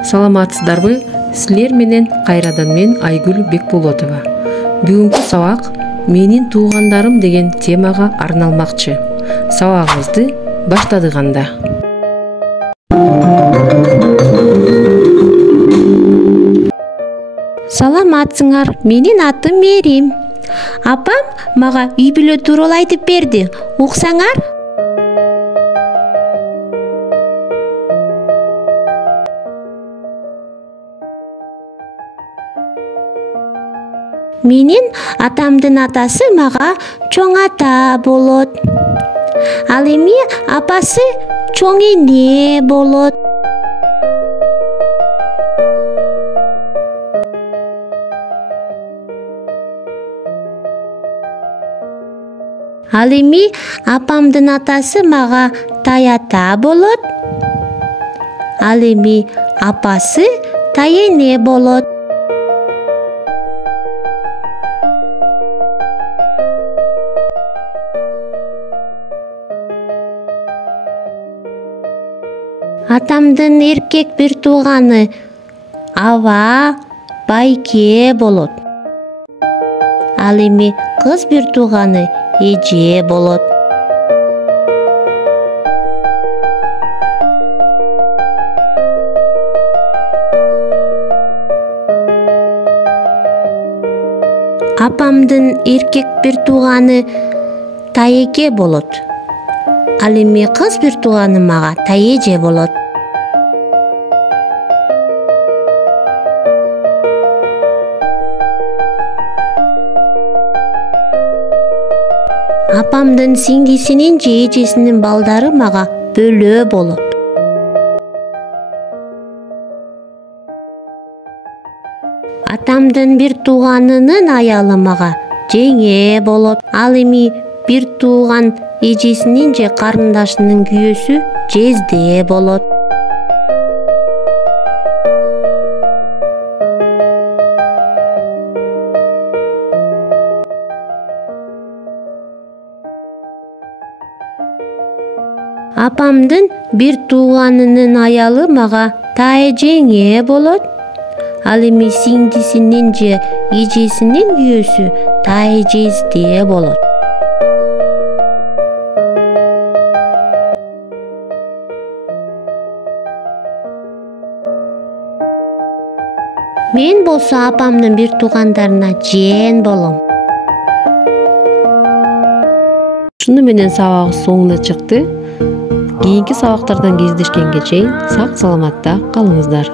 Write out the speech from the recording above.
Саламатсыздарбы? Силер менен кайрадан мен Айгүл Бекболотова. Бүгүнкү сабак менин туугандарым деген темага арналмакчы. Сабагыбызды баштадык анда. Саламатсыңар, менин атым Мерим. Апам мага үй бүлө тууралуу айтып берди. Уксаңар? Менин атамдын атасы мага чоң ата болот. Ал эми апасы чоң эне болот. Ал эми апамдын атасы мага тай ата болот. Ал эми апасы тай эне болот. Атамдын эркек бир тууганы Аба, Байке болот. Ал эми кыз бир тууганы Эже болот. Апамдын эркек бир тууганы Тайеке болот. Ал эми кыз бир тууганы мага Таеже болот. Апамдын сиңдисинин же эжесинин балдары мага Бөлө болот. Атамдын бир тууганынын аялы мага Жеңе болот. Ал эми бир тууган эжесинин же карындашынын күйөөсү Жезде болот. Апамдын бир тууганынын аялы мага Тайжеңе болот. Ал эми сиңдисинин же эжесинин күйөөсү Тайжезде болот. Мен болсо апамдын бир туугандарына жээн болом. Ушуну менен сабагыбыз соңуна чыкты. Кийинки сабактардан кездешкенге чейин сак саламатта калыңыздар.